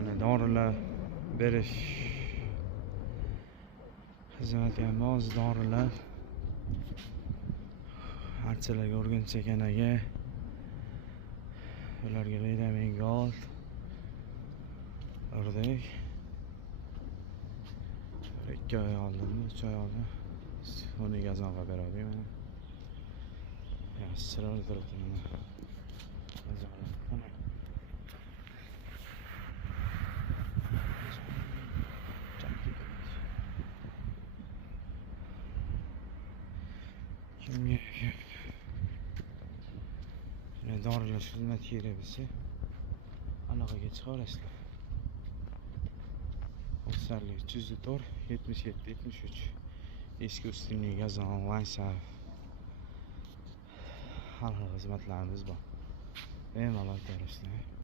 Ana dorilar berish xizmatiga mos dorilar archalarga o'rgimchak anaga ularga vitamin gold o'rdak 2 oy oldin 3 oy oldin sun'iy gazonga berdik mana yaxshiroq turibdi mana kimga dorilash xizmati kerak bo'lsa aloqaga chiqaverasizlar. O'zsarlik 304 77 73 eski ustunli gazon vaysar har xil xizmatlarimiz bor. Bemalol ko'rasizlar.